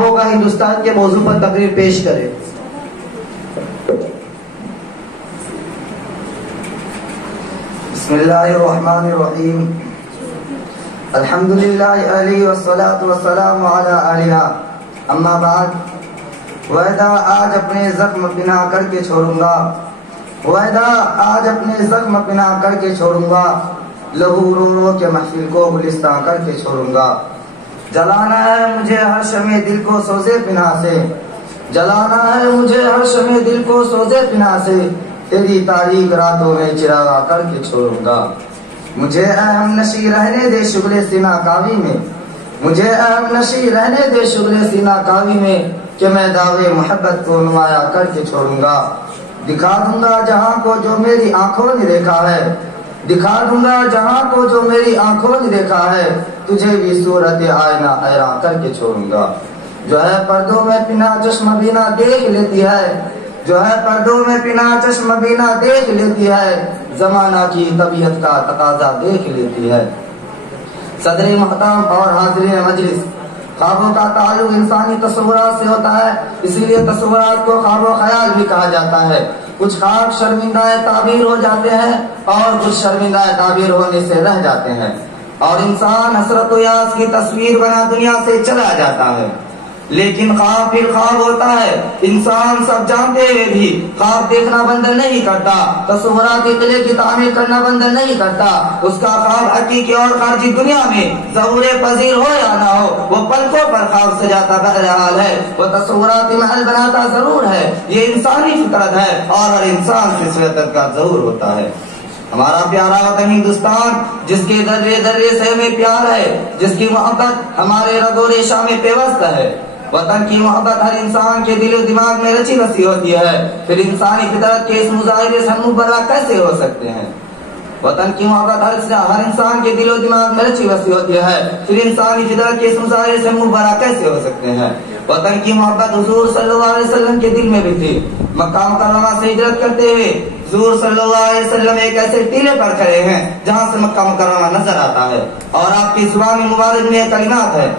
ہوگا ہندوستان کے موضوع پر تقریر پیش کرے. بسم اللہ الرحمن الرحیم. الحمدللہ علیہ والصلاة والسلام علی آلہ. اما بعد. وعدہ آج اپنے زخم پناہ کر کے چھوڑوں گا. وعدہ آج اپنے زخم پناہ کر کے چھوڑوں گا. لہو رو رو کے محفل کو گلستان کر کے چھوڑوں گا. جلانا ہے مجھے ہر شمع دل کو سوزے پناہ سے. جلانا ہے مجھے ہر شمع دل کو سوزے پناہ سے. تیری تاریک راتوں میں چراغا کر کے چھوڑوں گا. مجھے اہم نشی رہنے دے شغل سینہ کاوی میں. مجھے اہم نشی رہنے دے شغل سینہ کاوی میں کہ میں دعوے محبت کو نمایاں کر کے چھوڑوں گا. دکھا دوں گا جہاں کو جو میری آنکھوں نے دیکھا ہے. دکھا دوں گا جہاں کو جو میری آنکھوں نے دیکھا ہے. تجھے بھی صورت آئینہ حیران کر کے چھوڑوں گا. جو ہے پردوں میں پنا چشم بینا دیکھ لیتی ہے. جو ہے پردوں میں پنا چشم بینا دیکھ لیتی ہے. زمانہ کی طبیعت کا تقاضا دیکھ لیتی ہے. صدر محترم اور حاضرین مجلس، خوابوں کا تعلق انسانی تصورات سے ہوتا ہے، اس لیے تصورات کو خواب و خیال بھی کہا جاتا ہے. کچھ خواب شرمندہ تعبیر ہو جاتے ہیں اور کچھ شرمندہ تعبیر ہونے سے رہ جاتے ہیں، اور انسان حسرت و یاس کی تصویر بنا دنیا سے چلا جاتا ہے. لیکن خواب پھر خواب ہوتا ہے. انسان سب جانتے ہوئے بھی خواب دیکھنا بند نہیں کرتا، تصوراتی قلعے کی تعمیر کرنا بند نہیں کرتا. اس کا خواب حقیقی اور خارجی دنیا میں ظہور پذیر ہو یا نہ ہو، وہ پلکوں پر خواب سجاتا بہرحال ہے. وہ تصوراتی محل بناتا ضرور ہے. یہ انسانی فطرت ہے اور ہر انسان سے فطرت کا ظہور ہوتا ہے. ہمارا پیارا وطن ہندوستان، جس کے درے درے سے ہمیں پیار ہے، جس کی محبت ہمارے رگ و ریشہ میں پیوست ہے. وطن کی محبت ہر انسان کے دل و دماغ میں رچی بسی ہوتی ہے. پھر انسانی فطرت کے اس مظاہرے سے ہم مبرہ کیسے ہو سکتے ہیں؟ وطن کی محبت ہر انسان کے دل و دماغ میں رچی بسی ہوتی ہے. پھر انسانی فطرت کے اس مظاہرے سے ہم مبرہ کیسے ہو سکتے ہیں؟ وطن کی محبت حضور صلی اللہ علیہ وسلم کے دل میں بھی تھی. مکہ مکرمہ سے ہجرت کرتے ہوئے حضور صلی اللہ علیہ وسلم ایک ایسے ٹیلے پر کھڑے ہیں جہاں سے مکہ مکرمہ نظر آتا ہے، اور آپ کی زبان مبارک میں کلمات ہے: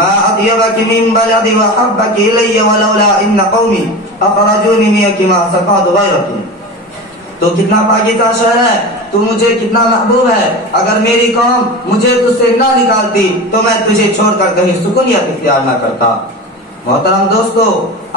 ما اطيبك من بلد وحبك الي ولولا ان قومي اخرجوني منك ما سقط غيرك. تو کتنا پاکیزہ شہر ہے، تو مجھے کتنا محبوب ہے. اگر میری قوم مجھے تجھ سے نہ نکالتی تو میں تجھے چھوڑ کر کہیں سکونیت اختیار نہ کرتا. محترم دوستو،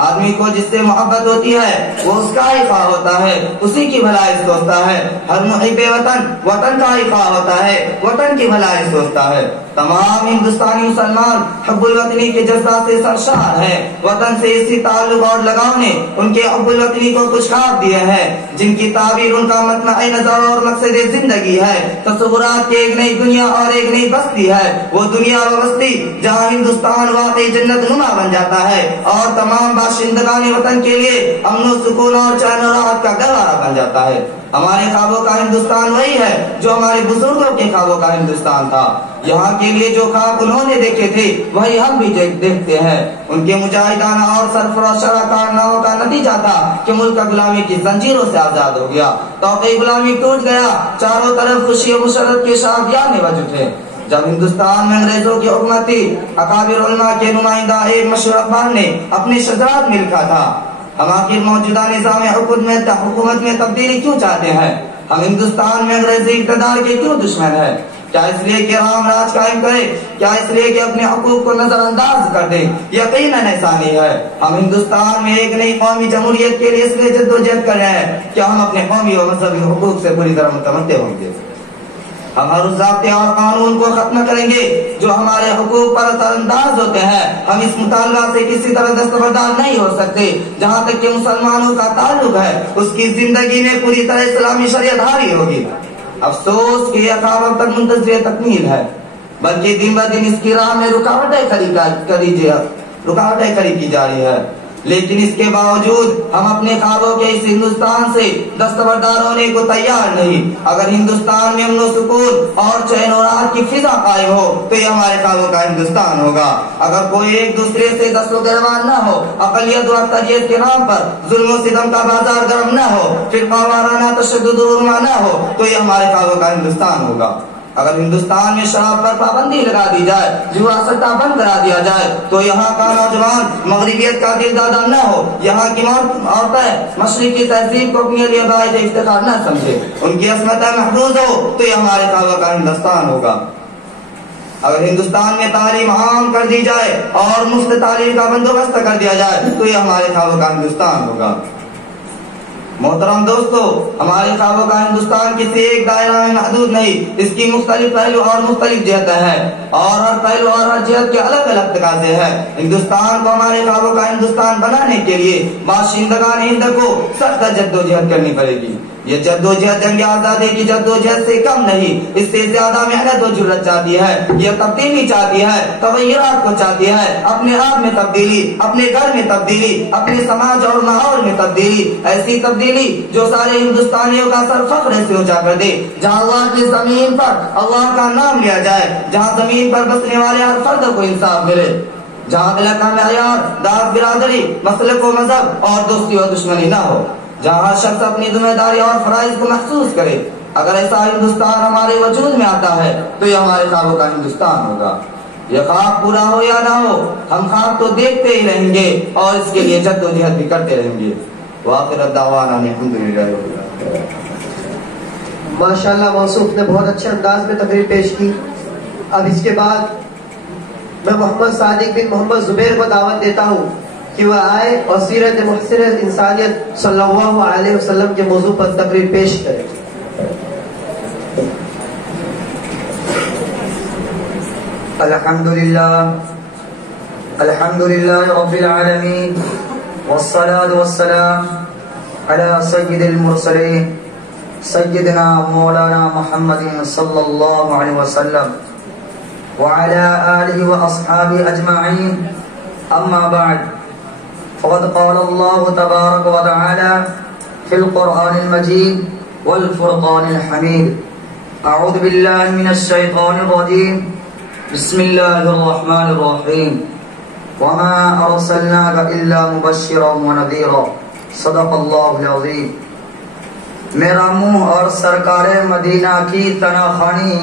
آدمی کو جس سے محبت ہوتی ہے وہ اس کا ہی خواہ ہوتا ہے، اسی کی بھلائی سوچتا ہے. ہر محب وطن وطن کا ہی خواہ ہوتا ہے، وطن کی بھلائی سوچتا ہے. تمام ہندوستانی مسلمان حب الوطنی کے جذبات سے سرشار ہیں. وطن سے اسی تعلق اور لگاؤ نے ان کے حب الوطنی کو کچھ خواب دیے ہیں جن کی تعبیر ان کا مطمع نظر اور مقصد زندگی ہے. تصورات کی ایک نئی دنیا اور ایک نئی بستی ہے. وہ دنیا و بستی جہاں ہندوستان واقعی جنت نما بن جاتا ہے اور تمام باشندگان وطن کے لیے امن و سکون اور چین و راحت کا گہوارہ بن جاتا ہے. ہمارے خوابوں کا ہندوستان وہی ہے جو ہمارے بزرگوں کے خوابوں کا ہندوستان تھا. یہاں کے لیے جو خواب انہوں نے دیکھے تھے وہی ہم بھی دیکھتے ہیں. ان کے مجاہدانہ اور سرفراز شرح کارناموں کا نتیجہ تھا کہ ملک غلامی کی زنجیروں سے آزاد ہو گیا، توقع غلامی ٹوٹ گیا، چاروں طرف خوشی و مسرت کے شادیاں بج اٹھے. جب ہندوستان میں انگریزوں کی حکومت تھی، اکابر علماء کے نمائندہ ایک مشہور اخبار نے اپنی شجاعت میں لکھا تھا: ہم آخر موجودہ نظام حکومت میں تبدیلی کیوں چاہتے ہیں؟ ہم ہندوستان میں انگریزی اقتدار کے کیوں دشمن ہیں؟ کیا اس لیے کہ رام راج قائم کرے؟ کیا اس لیے کہ اپنے حقوق کو نظر انداز کر دے؟ یقیناً ایسا نہیں ہے. ہم ہندوستان میں ایک نئی قومی جمہوریت کے لیے اس لیے جدوجہد کر رہے ہیں کہ ہم اپنے قومی و مذہبی حقوق سے پوری طرح متمتع ہوں گے. ہم ہر اس ضابطے اور قانون کو ختم کریں گے جو ہمارے حقوق پر اثر انداز ہوتے ہیں. ہم اس مطالبہ سے کسی طرح دستبردار نہیں ہو سکتے. جہاں تک کہ مسلمانوں کا تعلق ہے، اس کی زندگی میں پوری طرح اسلامی شریعت حاوی ہوگی. افسوس کہ یہ خواب اب تک منتظر تکمیل ہے، بلکہ دن بہ دن اس کی راہ میں رکاوٹیں کھڑی کی جا رہی ہے. لیکن اس کے باوجود ہم اپنے خوابوں کے اس ہندوستان سے دستبردار ہونے کو تیار نہیں. اگر ہندوستان میں امن و سکون اور چین و راحت کی فضا قائم ہو تو یہ ہمارے خوابوں کا ہندوستان ہوگا. اگر کوئی ایک دوسرے سے دست و گریبان نہ ہو، اقلیت و اکثریت کے نام پر ظلم و ستم کا بازار گرم نہ ہو، فرقہ وارانہ تشدد و رعب نہ ہو تو یہ ہمارے خوابوں کا ہندوستان ہوگا. اگر ہندوستان میں شراب پر پابندی لگا دی جائے، جوا سٹا بند کرا دیا جائے، تو یہاں کا نوجوان مغربیت کا دل دادا نہ ہو، یہاں کی عورتیں مشرقی تہذیب کو اپنے لیے باعث افتخار نہ سمجھے، ان کی عصمتیں محفوظ ہو، تو یہ ہمارے خوابوں کا ہندوستان ہوگا۔ اگر ہندوستان میں تعلیم عام کر دی جائے اور مفت تعلیم کا بندوبست کر دیا جائے، تو یہ ہمارے خوابوں کا ہندوستان ہوگا۔ محترم دوستو، ہمارے خوابوں کا ہندوستان کسی ایک دائرہ میں محدود نہیں، اس کی مختلف پہلو اور مختلف جہتیں ہیں، اور ہر پہلو اور ہر جہت کے الگ الگ تقاضے ہیں۔ ہندوستان کو ہمارے خوابوں کا ہندوستان بنانے کے لیے باشندگان ہند کو سخت جدوجہد کرنی پڑے گی۔ یہ جدوجہد جنگ آزادی کی جدوجہد سے کم نہیں، اس سے زیادہ محنت و جرات چاہتی ہے۔ یہ تبدیلی چاہتی ہے، تغیرات کو چاہتی ہے، اپنے آپ میں تبدیلی، اپنے گھر میں تبدیلی، اپنے سماج اور ماحول میں تبدیلی، ایسی تبدیلی جو سارے ہندوستانیوں کا سر فخر سے اونچا کر دے، جہاں اللہ کی زمین پر اللہ کا نام لیا جائے، جہاں زمین پر بسنے والے ہر فرد کو انصاف ملے، جہاں دل کا معیار ذات، برادری، مسلک و مذہب اور دوستی و دشمنی نہ ہو، جہاں ہر شخص اپنی ذمہ داری اور فرائض کو محسوس کرے۔ اگر ایسا ہندوستان ہمارے وجود میں آتا ہے تو یہ ہمارے خوابوں کا ہندوستان ہوگا۔ یہ خواب پورا ہو یا نہ ہو، ہم خواب تو دیکھتے ہی رہیں گے اور اس کے لیے جدوجہد بھی کرتے رہیں گے۔ وآخر دعوانا الحمدللہ رب العالمین۔ ماشاءاللہ موصوف نے بہت اچھے انداز میں تقریر پیش کی۔ اب اس کے بعد میں محمد صادق بن محمد زبیر کو دعوت دیتا ہوں کہ وہ آئے اور سیرت محسن انسانیت صلی اللہ علیہ وسلم کے موضوع پر تقریر پیش کرے۔ الحمدللہ رب العالمین، والصلاة والسلام على سید المرسلین سیدنا مولانا محمد صلی اللہ علیہ وسلم وعلى آلہ واصحابہ اجمعین، اما بعد، فقد قال الله تبارك وتعالى في القرآن المجيد والفرقان الحميد، أعوذ بالله من الشيطان الرجيم، بسم الله الرحمن الرحيم، وما أرسلناك إلا مبشرا ونذيرا، صدق الله العظيم۔ میرا منہ اور سرکار مدینہ کی تناخوانی،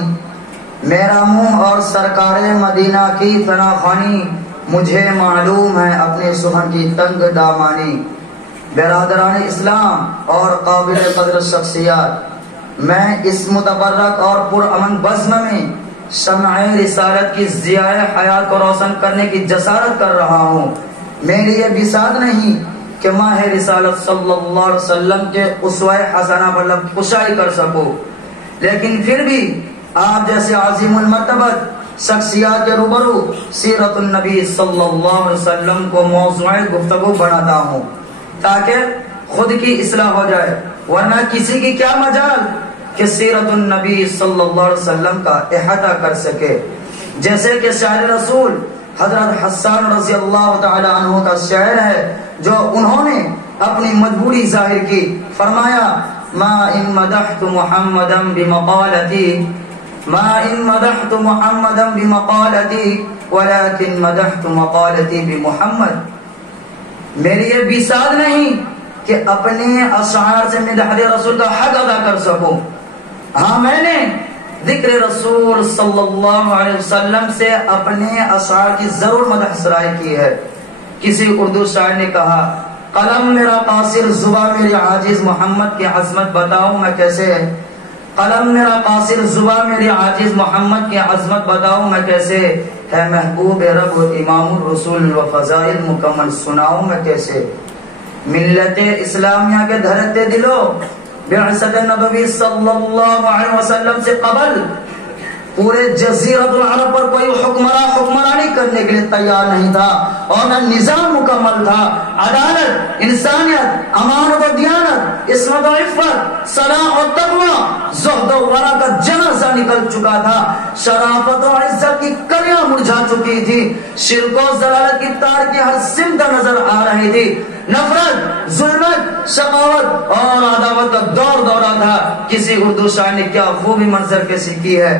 میرا منہ اور سرکار مدینہ کی تناخوانی، مجھے معلوم ہے اپنے سخن کی تنگ دامانی۔ برادران اسلام اور قابل قدر شخصیات، میں اس متبرک اور پرامن بزم میں شمع رسالت کی ضیاء حیات کو روشن کرنے کی جسارت کر رہا ہوں۔ میری یہ بساط نہیں کہ ماہ رسالت صلی اللہ علیہ وسلم کے اسوہ حسنہ پر لب کشائی کر سکوں، لیکن پھر بھی آپ جیسے عظیم المرتبت شخصیات کے روبرو سیرت النبی صلی اللہ علیہ وسلم کو موضوع گفتگو بناتا ہوں تاکہ خود کی اصلاح ہو جائے، ورنہ کسی کی کیا مجال کہ سیرت النبی صلی اللہ علیہ وسلم کا احاطہ کر سکے۔ جیسے کہ شاعر رسول حضرت حسان رضی اللہ تعالی عنہ کا شعر ہے جو انہوں نے اپنی مجبوری ظاہر کی، فرمایا ما ان مدحت محمدا بمقالتی، ما ان مدحت محمدا بمقالتی ولكن مدحت مقالتی بمحمد۔ میری یہ بساط نہیں کہ اپنے اشعار سے مدح رسول کا حق ادا کر سکوں، ہاں میں نے ذکر رسول صلی اللہ علیہ وسلم سے اپنے اشعار کی ضرور مدح سرائی کی ہے۔ کسی اردو شاعر نے کہا قلم میرا قاصر زباں میری عاجز محمد کی عظمت بتاؤں میں کیسے، قلم میرا قاصر زباں میری عاجز محمد کی عظمت بتاؤں میں کیسے، ہے محبوب رب امام الرسول و فضائل مکمل سناؤں میں کیسے۔ ملت اسلامیہ کے دھڑکتے دلوں، بعثت نبوی صلی اللہ علیہ وسلم سے قبل پورے جزیرۃ العرب پر کوئی حکمرانی کرنے کے لیے تیار نہیں تھا، اور نہ نظام مکمل تھا۔ عدالت، انسانیت، امانت و دیانت، عصمت و عفت، صلاح و تقوی، زہد و ورع کا جنازہ نکل چکا تھا، شرافت و عزت کی کلیاں مرجھا چکی تھی، شرک و ضلالت کی تار کی ہر سمت نظر آ رہی تھی، نفرت، ظلمت، شقاوت اور عداوت کا دور دورہ تھا۔ کسی اردو شاعر نے کیا خوبی منظر کشی کی ہے،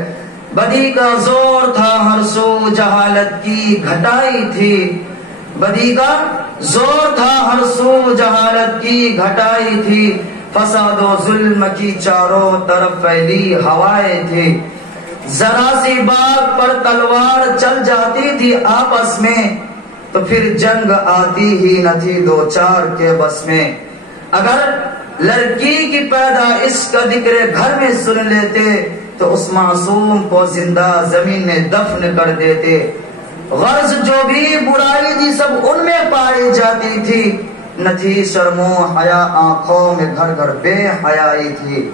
بدی کا زور تھا ہر سو جہالت کی گھٹائی تھی، بدی کا زور تھا ہر سو جہالت کی گھٹائی تھی، فساد و ظلم کی چاروں طرف پھیلی ہوائیں تھی، ذرا سی بات پر تلوار چل جاتی تھی آپس میں تو پھر جنگ آتی ہی نہ تھی دو چار کے بس میں. اگر لڑکی کی پیدائش کا ذکر گھر میں سن لیتے تو اس معصوم کو زندہ زمین میں دفن کر دیتے. غرض جو بھی برائی تھی سب ان میں پائی جاتی تھی، نہ تھی شرم و حیا آنکھوں میں گھر گھر بے حیائی تھی.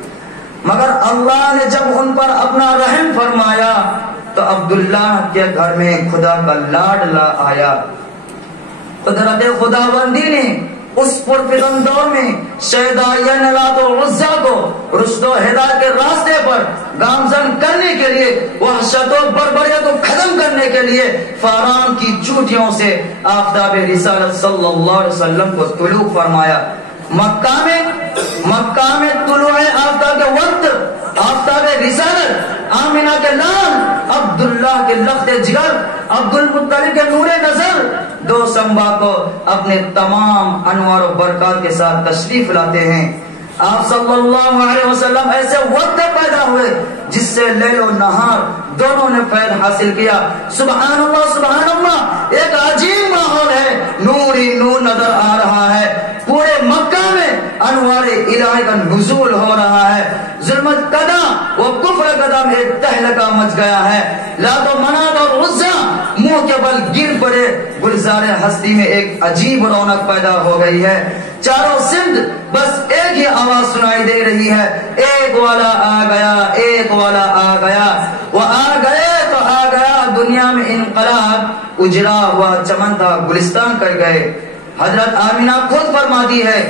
مگر اللہ نے جب ان پر اپنا رحم فرمایا تو عبداللہ کے گھر میں خدا کا لاڈلا آیا. قدرت خداوندی نے اس پرفتن دور میں شیدائین لات و عزا کو رشد و ہدایت کے راستے پر گامزن کرنے کے لیے، وحشت و بربریت کو ختم کرنے کے لیے فاران کی چوٹیوں سے آفتاب رسالت صلی اللہ علیہ وسلم کو طلوع فرمایا. مکہ میں طلوع آفتاب کے وقت آفتاب رسالت آمینہ کے لال، عبداللہ کے لخت جگر، عبد المطلب کے نور نظر دو سنبا کو اپنے تمام انوار و برکات کے ساتھ تشریف لاتے ہیں. آپ صلی اللہ علیہ وسلم ایسے وقت پیدا ہوئے جس سے لیل و نہار دونوں نے فیض حاصل کیا. سبحان اللہ سبحان اللہ، ایک عجیب ماحول ہے، نور ہی نور نظر آ رہا ہے. پورے مکہ میں انوار الہی کا نزول ہو رہا ہے. ظلمت قدا و کفر قدا میں ایک تہلکہ مچ گیا ہے. لات و منات اور عزا منہ کے بل گر پڑے. گلزار ہستی میں ایک عجیب رونق پیدا ہو گئی ہے. چاروں سمت بس ایک ہی آواز سنائی دے رہی ہے، ایک والا آ گیا، ایک والا آ گیا. وہ آ گئے تو آ گیا، دنیا میں انقلاب، اجرا ہوا چمن تھا گلستان کر گئے. حضرت آمینہ خود فرماتی ہے،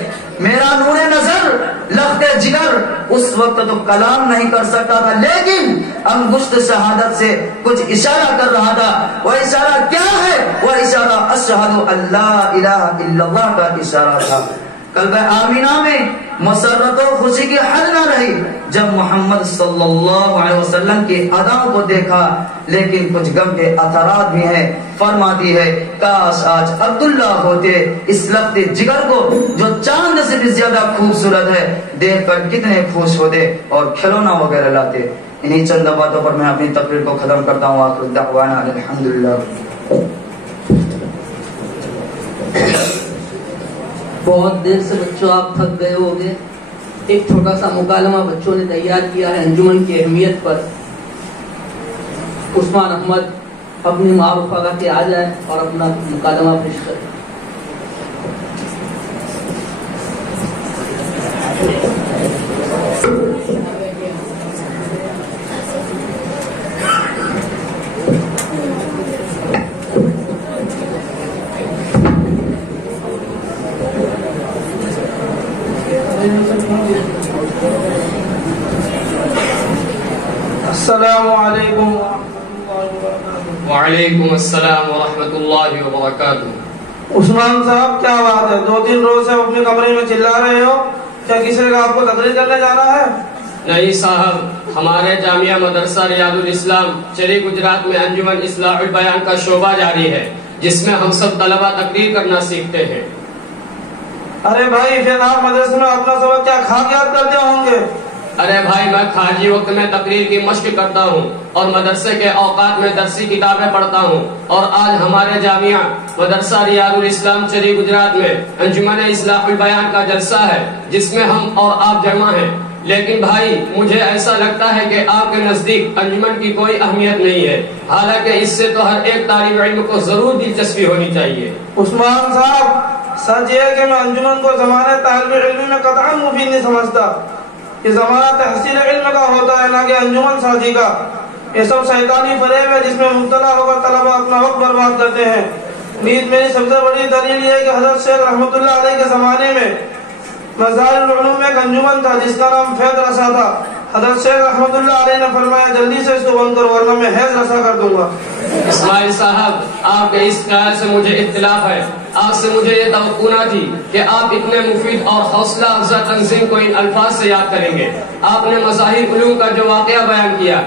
میرا نور نظر لخت جگر اس وقت تو کلام نہیں کر سکتا تھا، لیکن انگشت شہادت سے کچھ اشارہ کر رہا تھا. وہ اشارہ کیا ہے؟ وہ اشارہ اشہد اللہ الہ الا اللہ کا اشارہ تھا. قلب آمینہ میں مسرت و خوشی کی حد نہ رہی جب محمد صلی اللہ علیہ وسلم کی اداؤں کو دیکھا، لیکن کچھ غم کے اثرات بھی ہیں. فرماتی ہے، کاش آج عبداللہ ہوتے، اس لخت جگر کو جو چاند سے بھی زیادہ خوبصورت ہے دیکھ کر کتنے خوش ہوتے اور کھلونا وغیرہ لاتے. انہی چند باتوں پر میں اپنی تقریر کو ختم کرتا ہوں. آخر دعوانا الحمدللہ. بہت دیر سے بچوں آپ تھک گئے ہوگے. ایک چھوٹا سا مکالمہ بچوں نے تیار کیا ہے انجمن کی اہمیت پر. عثمان احمد اپنی معروف آگاہ کے آ جائیں اور اپنا مکالمہ پیش کریں. السلام علیکم. وعلیکم السلام ورحمۃ اللہ وبرکاتہ. عثمان صاحب کیا بات ہے، 2-3 روز سے اپنے کمرے میں چلا رہے ہو؟ کیا کسی نے آپ کو تقریر کرنے جانا ہے؟ نہیں صاحب، ہمارے جامعہ مدرسہ ریاض الاسلام چری گجرات میں انجمن اصلاح البیان کا شعبہ جاری ہے، جس میں ہم سب طلبہ تقریر کرنا سیکھتے ہیں. ارے بھائی، پھر آپ مدرسے میں اپنا سبق کیا کھا کے یاد کرتے ہوں گے؟ ارے بھائی، میں خارجی وقت میں تقریر کی مشق کرتا ہوں اور مدرسے کے اوقات میں درسی کتابیں پڑھتا ہوں. اور آج ہمارے جامعہ مدرسہ ریاض الاسلام چری گجرات میں انجمن اصلاح البیان کا جلسہ ہے، جس میں ہم اور آپ جمع ہیں. لیکن بھائی، مجھے ایسا لگتا ہے کہ آپ کے نزدیک انجمن کی کوئی اہمیت نہیں ہے، حالانکہ اس سے تو ہر ایک طالب علم کو ضرور دلچسپی ہونی چاہیے. عثمان صاحب، سچ یہ ہے کہ میں انجمن کو زمانے طالب علم میں قطعا مفید نہیں سمجھتا. یہ زمانہ تحصیل علم کا ہوتا ہے، نہ کہ انجمن سازی کا. یہ سب شیطانی فریب ہے جس میں مبتلا ہو کر طلبہ اپنا وقت برباد کرتے ہیں. نیز میری سب سے بڑی دلیل یہ ہے کہ حضرت شیخ رحمۃ اللہ علیہ کے زمانے میں مظاہر العلوم میں ایک انجمن تھا جس کا نام فیض رسا تھا. حضرت شیخ رحمۃ اللہ علیہ نے فرمایا، جلدی سے اس کو بند کرو ورنہ میں حیض رسا کر دوں گا. اسماعیل صاحب، آپ کے اس خیال سے مجھے اختلاف ہے. آپ سے مجھے یہ توقع نہ تھی کہ آپ اتنے مفید اور حوصلہ افزا تنظیم کو ان الفاظ سے یاد کریں گے. آپ نے مظاہر علوم کا جو واقعہ بیان کیا،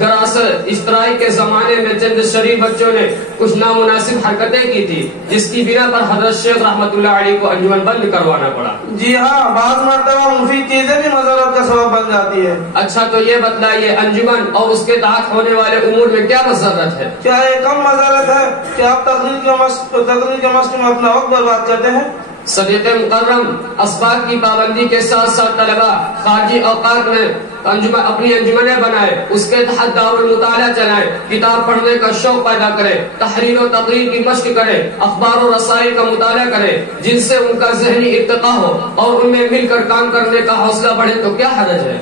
دراصل اشترائی کے زمانے میں چند شریف بچوں نے کچھ نامناسب حرکتیں کی تھی جس کی بنا پر حضرت شیخ رحمۃ اللہ علیہ کو انجمن بند کروانا پڑا۔ جی ہاں، بعض مرتبہ مفید چیزیں بھی مضرت کا سبب بن جاتی ہے۔ اچھا تو یہ بتلائیے انجمن اور اس کے تحت ہونے والے امور میں کیا مضرت ہے؟ کیا یہ کم مضرت ہے کہ آپ تقریر کے مشق میں اپنا وقت برباد کرتے ہیں؟ صدیق مکرم اسباق کی پابندی کے ساتھ ساتھ طلبہ خارجی اوقات میں اپنی انجمنیں بنائے، اس کے تحت دارالمطالعہ چلائیں، کتاب پڑھنے کا شوق پیدا کرے، تحریر و تقریر کی مشق کرے، اخبار و رسائل کا مطالعہ کرے جن سے ان کا ذہنی ارتقاء ہو اور ان میں مل کر کام کرنے کا حوصلہ بڑھے، تو کیا حرج ہے؟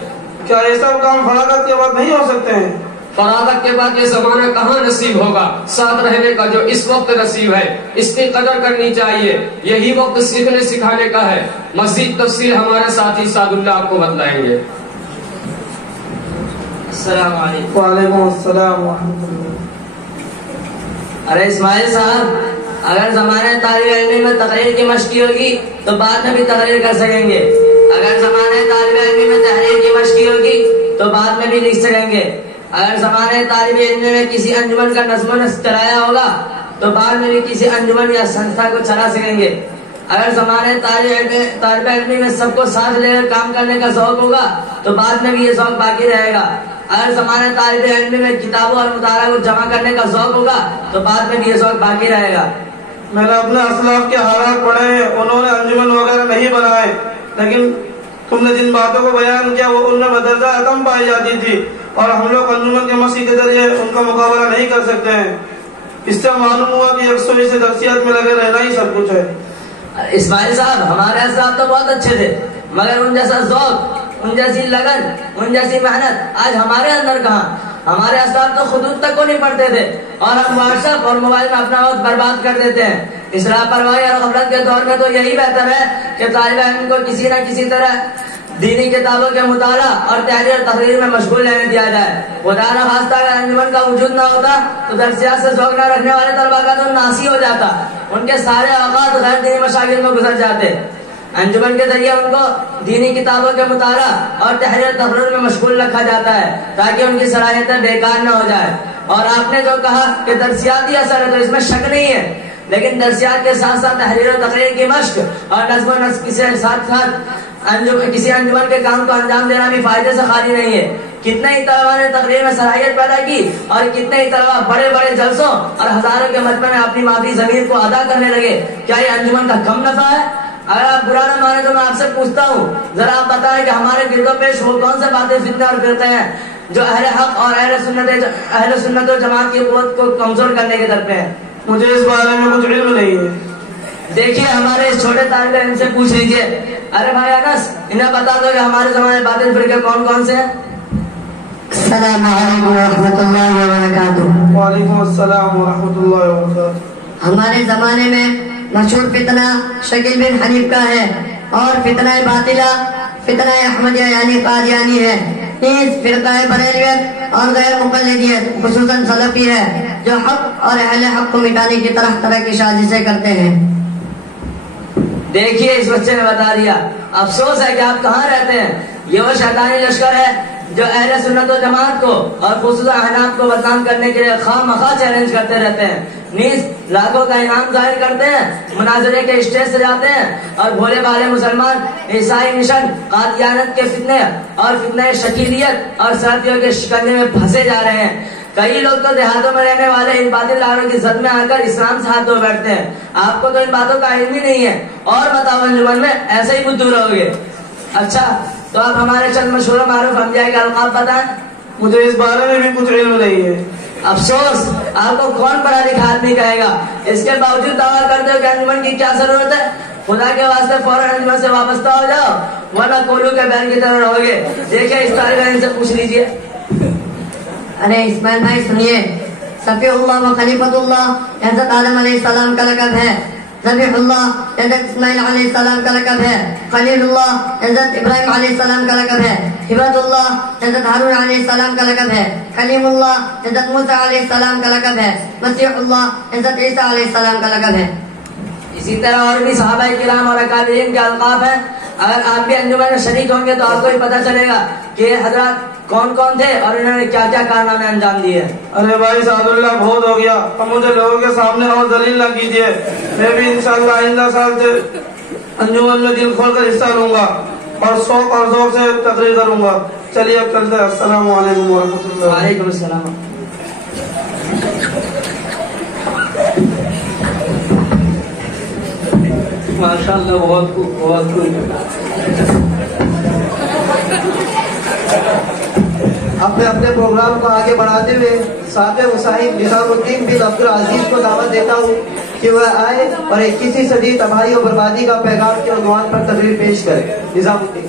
کیا یہ سب کام فراغت کے بعد نہیں ہو سکتے ہیں؟ فراغت کے بعد یہ زمانہ کہاں نصیب ہوگا؟ ساتھ رہنے کا جو اس وقت نصیب ہے اس کی قدر کرنی چاہیے، یہی وقت سیکھنے سکھانے کا ہے۔ مزید تفصیل ہمارے ساتھی سعد اللہ آپ کو بتلائیں گے۔ السلام علیکم۔ وعلیکم السلام ورحمۃ اللہ۔ ارے اسماعیل صاحب، اگر زمانے طالب علم میں تقریر کی مشق کی ہوگی تو بعد میں بھی تقریر کر سکیں گے، اگر زمانے طالب علم میں تحریر کی مشق کی ہوگی تو بعد میں بھی لکھ سکیں گے، اگر زمانے طالب علم میں کسی انجمن کا نظم و نسق چلایا ہوگا تو بعد میں بھی کسی انجمن یا سنستھا کو چلا سکیں گے، اگر زمانے طالب علم میں سب کو ساتھ لے کر کام کرنے کا ذوق ہوگا تو بعد میں بھی یہ ذوق باقی رہے گا، اگر زمانے طالب علم میں کتابوں اور مطالعہ کو جمع کرنے کا ذوق ہوگا تو بعد میں بھی یہ ذوق باقی رہے گا۔ میں نے اپنے اسلاف کے حالات پڑھے ہیں، انہوں نے انجمن وغیرہ نہیں بنائے، لیکن تم نے جن باتوں کو بیان کیا وہ ان میں بدرجہ عدم پائی جاتی تھی، اور ہم لوگ انجمن کے مسیح کے ذریعے ان کا مقابلہ نہیں کر سکتے ہیں۔ اس سے معلوم ہوا کہ یکسوئی سے درسیات میں لگے رہنا ہی سب کچھ ہے۔ اسماعیل صاحب، ہمارے اسلاف تو بہت اچھے تھے مگر ان جیسا ذوق، ان جیسی لگن، ان جیسی محنت آج ہمارے اندر کہاں؟ ہمارے اسلاف تو خطوط تک کو نہیں پڑھتے تھے اور ہم واٹس ایپ اور موبائل میں اپنا وقت برباد کر دیتے ہیں۔ اس لاپرواہی اور غفلت کے دور میں تو یہی بہتر ہے کہ طالب علم کو کسی نہ کسی طرح دینی کتابوں کے مطالعہ اور تحریر اور تقریر میں مشغول رہنے دیا جائے۔ خدا نہ خواستہ اگر انجمن کا وجود نہ ہوتا تو درسیات سے ذوق نہ رکھنے والے طلباء کا تو ناسی ہو جاتا، ان کے سارے اوقات غیر دینی مشاغل میں گزر جاتے۔ انجمن کے ذریعے ان کو دینی کتابوں کے مطالعہ اور تحریر تقریر میں مشغول رکھا جاتا ہے تاکہ ان کی صلاحیتیں بیکار نہ ہو جائے۔ اور آپ نے جو کہا کہ درسیاتی اثر ہے تو اس میں شک نہیں ہے، لیکن درسیات کے ساتھ ساتھ تحریر و تقریر کی مشق اور نظم و نسق کے ساتھ کسی انجمن کے کام کو انجام دینا بھی فائدے سے خالی نہیں ہے۔ کتنے ہی طلباء نے تقریر میں صلاحیت پیدا کی اور کتنے ہی طلباء بڑے بڑے جلسوں اور ہزاروں کے مجمع میں اپنی معافی ضمیر کو ادا کرنے لگے۔ کیا یہ انجمن کا کم نفع ہے؟ اگر آپ برا نہ مانے تو میں آپ سے پوچھتا ہوں، ذرا آپ بتائیں کہ ہمارے گرد و پیش وہ کون سے باتیں فتنے اور فرقے ہیں جو اہل حق اور اہل سنت و جماعت کی قوت کو کمزور کرنے کے در پہ ہیں؟ مجھے اس بارے میں کچھ علم نہیں ہے۔ دیکھیے ہمارے اس چھوٹے طالب علم سے پوچھ لیجئے۔ ارے بھائی انس، انہیں بتا دو کہ ہمارے زمانے باطل فرقے کون کون سے ہیں؟ السلام علیکم ورحمۃ اللہ وبرکاتہ۔ وعلیکم السلام ورحمۃ اللہ وبرکاتہ۔ ہمارے زمانے میں مشہور فتنہ شکیل بن حنیف کا ہے اور فتنہ باطلہ فتنہ احمدیہ یعنی قادیانی ہے، نیز فرقہ بریلویت اور غیر مقلدیت خصوصاً سلفی ہے جو حق اور اہل حق کو مٹانے کی طرح طرح کی سازشیں کرتے ہیں۔ دیکھیے اس بچے نے بتا دیا، افسوس ہے کہ آپ کہاں رہتے ہیں۔ یہ وہ شیطانی لشکر ہے جو اہل سنت و جماعت کو اور خصوصا احناف کو بدنام کرنے کے لیے خواہ مخواہ چیلنج کرتے رہتے ہیں، نیز لاکھوں کا انعام ظاہر کرتے ہیں، مناظرے کے اسٹیج سے جاتے ہیں اور بھولے بھالے مسلمان عیسائی مشن قادیانت کے فتنے اور فتنہ شکیلیت اور سلفیوں کے شکنجے میں پھنسے جا رہے ہیں۔ کئی لوگ تو دیہاتوں میں رہنے والے ان باطل لاڑوں کی زد میں آ کر اسلام سے ہاتھ دھو بیٹھتے ہیں۔ آپ کو تو ان باتوں کا علم ہی نہیں ہے اور بتاؤ انجمن میں ایسے ہی بدھو رہو گے۔ اچھا تو آپ ہمارے چند مشہور و معروف انبیاء کے القاب بتائیں۔ مجھے اس بارے میں بھی کچھ علم نہیں ہے۔ افسوس، آپ کو کون پڑھا لکھا آدمی کہے گا؟ اس کے باوجود دعویٰ کرتے ہو کہ انجمن کی کیا ضرورت ہے؟ خدا کے واسطے فوراً انجمن سے وابستہ ہو جاؤ ورنہ کولو کے بیل کی طرح رہو گے۔ دیکھیں اس طالب علم سے پوچھ لیجئے۔ ارے اسماعیل بھائی سنیے، صفی اللہ و خلیفۃ اللہ حضرت آدم علیہ السلام کا لقب ہے، ذبیح اللہ حضرت اسماعیل علیہ السلام کا لقب ہے، خلیل اللہ حضرت ابراہیم علیہ السلام کا لقب ہے، ہبۃ اللہ حضرت ہارون علیہ السلام کا لقب ہے، کلیم اللہ حضرت موسیٰ علیہ السلام کا لقب ہے، مسیح اللہ حضرت عیسیٰ علیہ السلام کا لقب ہے۔ اسی طرح اور بھی صحابہ کرام اور اکابرین کے القاب ہیں۔ اگر آپ بھی انجمن میں شریک ہوں گے تو آپ کو بھی پتہ چلے گا کہ حضرات کون کون تھے اور انہوں نے کیا کیا کارنامے انجام دیے. ارے بھائی سعد اللہ بہت ہو گیا، اب مجھے لوگوں کے سامنے اور ذلیل نہ کیجیے. میں بھی انشاءاللہ آئندہ سال سے انجمن میں دل کھول کر حصہ لوں گا اور شوق اور ذوق سے تقریر کروں گا. چلیے اب چلتے ہیں. السلام علیکم ورحمۃ اللہ. وعلیکم السلام. ماشاء اللہ بہت خوب بہت خوب. اپنے اپنے پروگرام کو آگے بڑھاتے ہوئے سابق مصاحب نظام الدین بن عبد العزیز کو دعوت دیتا ہوں کہ وہ آئے اور 21ویں صدی تباہی و بربادی کا پیغام کے عنوان پر تقریر پیش کرے. نظام الدین.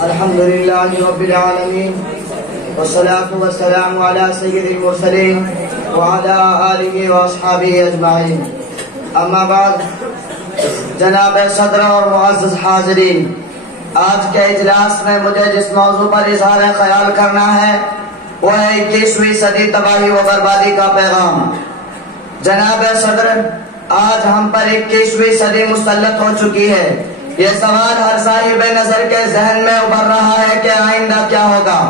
الحمدللہ رب العالمین والصلاة والسلام علی سید المرسلین وعلی آلہ واصحابہ اجمعین. اما بعد، جناب صدر اور معزز حاضرین، آج کے اجلاس میں مجھے جس موضوع پر اظہار خیال کرنا ہے وہ ہے 21ویں صدی تباہی و بربادی کا پیغام. جناب صدر، آج ہم پر 21ویں صدی مسلط ہو چکی ہے. یہ سوال ہر صاحب نظر کے ذہن میں ابھر رہا ہے کہ آئندہ کیا ہوگا.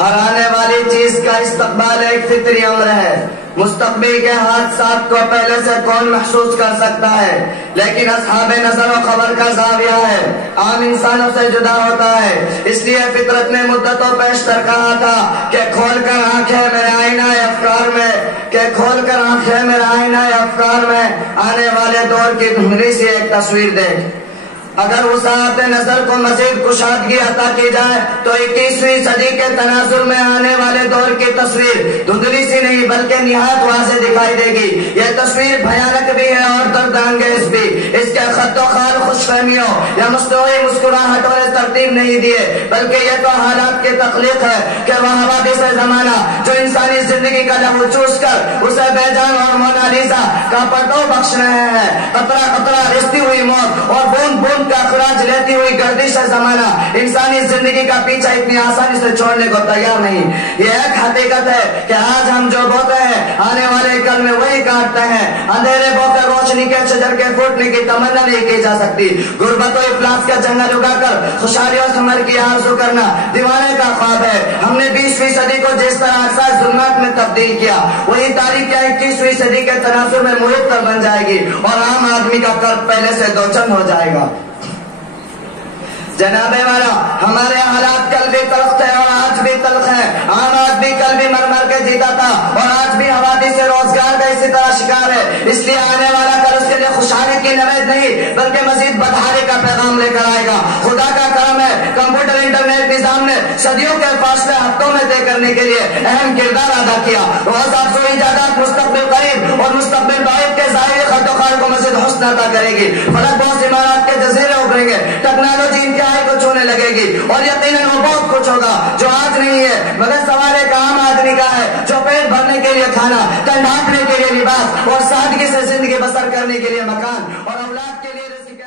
ہر آنے والی چیز کا استقبال ایک فطری امر ہے. مستقبل کے حادثات کو پہلے سے کون محسوس کر سکتا ہے، لیکن اصحاب نظر و خبر کا زاویہ ہے عام انسانوں سے جدا ہوتا ہے. اس لیے فطرت نے مدتوں پیشتر کہا تھا کہ کھول کر آنکھیں میرے آئینہ افکار میں، کہ کھول کر آنکھیں میرے آئینہ افکار میں آنے والے دور کی دھندلی سی ایک تصویر دیکھ. اگر وسعت نظر کو مزید کشادگی عطا کی جائے تو 21ویں صدی کے تناظر میں آنے والے دور کی تصویر دھندلی سی نہیں بلکہ نہایت واضح دکھائی دے گی. یہ تصویر بھیانک بھی ہے اور درد انگیز بھی. اس کے خط و خال خوش فہمیوں یا مصنوعی مسکراہٹوں نے ترتیب نہیں دیے، بلکہ یہ تو حالات کی تخلیق ہے کہ وہ حوادث زمانہ جو انسانی زندگی کا لہو چوس کر اسے بے جان اور مونالیزا کا پرتو بخش رہے ہیں. قطرہ قطرہ رستی ہوئی موت اور بوند بوند کا خراج لیتی ہوئی گردش زمانہ انسانی زندگی کا پیچھا اتنی آسانی سے چھوڑنے کو تیار نہیں. یہ ایک حقیقت ہے کہ آج ہم جو بوتے ہیں آنے والے کل میں وہی کاٹتے ہیں. اندھیرے بو کر روشنی کے شجر کے پھوٹنے کی تمنا نہیں کی جا سکتی. غربت و افلاس کا جنگل اگا کر خوشحالی اور ثمر کی آرزو کرنا دیوانے کا خواب ہے. ہم نے 20ویں صدی کو جس طرح احساس ظلمات میں تبدیل کیا وہی تاریخ کیا 21ویں صدی کے تناظر میں محیط کر بن جائے گی اور عام آدمی کا قرض پہلے سے دوچند ہو جائے گا. جناب والا، ہمارے حالات کل بھی تلخ تھے اور آج بھی تلخ ہیں. عام آدمی کل بھی مر مر کے جیتا تھا اور آج بھی حوادث سے روزگار کا اسی طرح شکار ہے. اس لیے آنے والا کل اس کے لیے خوشحالی کی نوید نہیں بلکہ مزید بدحالی کا پیغام لے کر آئے گا. خدا کا کرم ہے، کمپیوٹر انٹرنیٹ نظام نے صدیوں کے فاصلے ہفتوں میں طے کرنے کے لیے اہم کردار ادا کیا. روز افزو ایجادات مستقبل قریب اور مستقبل بعید کے ظاہری خط و خال کو مزید حسن عطا کرے گی. فلک بہت عمارات کے جزیرے ابھریں گے، ٹیکنالوجی انتہائی کو چھونے لگے گی اور یقیناً وہ بہت کچھ ہوگا جو آج نہیں ہے مگر سوال ایک عام آدمی کا ہے جو پیٹ بھرنے کے لیے کھانا، تن ڈھانپنے کے لیے لباس اور سادگی سے زندگی بسر کرنے کے لیے مکان اور اولاد کے لیے رزق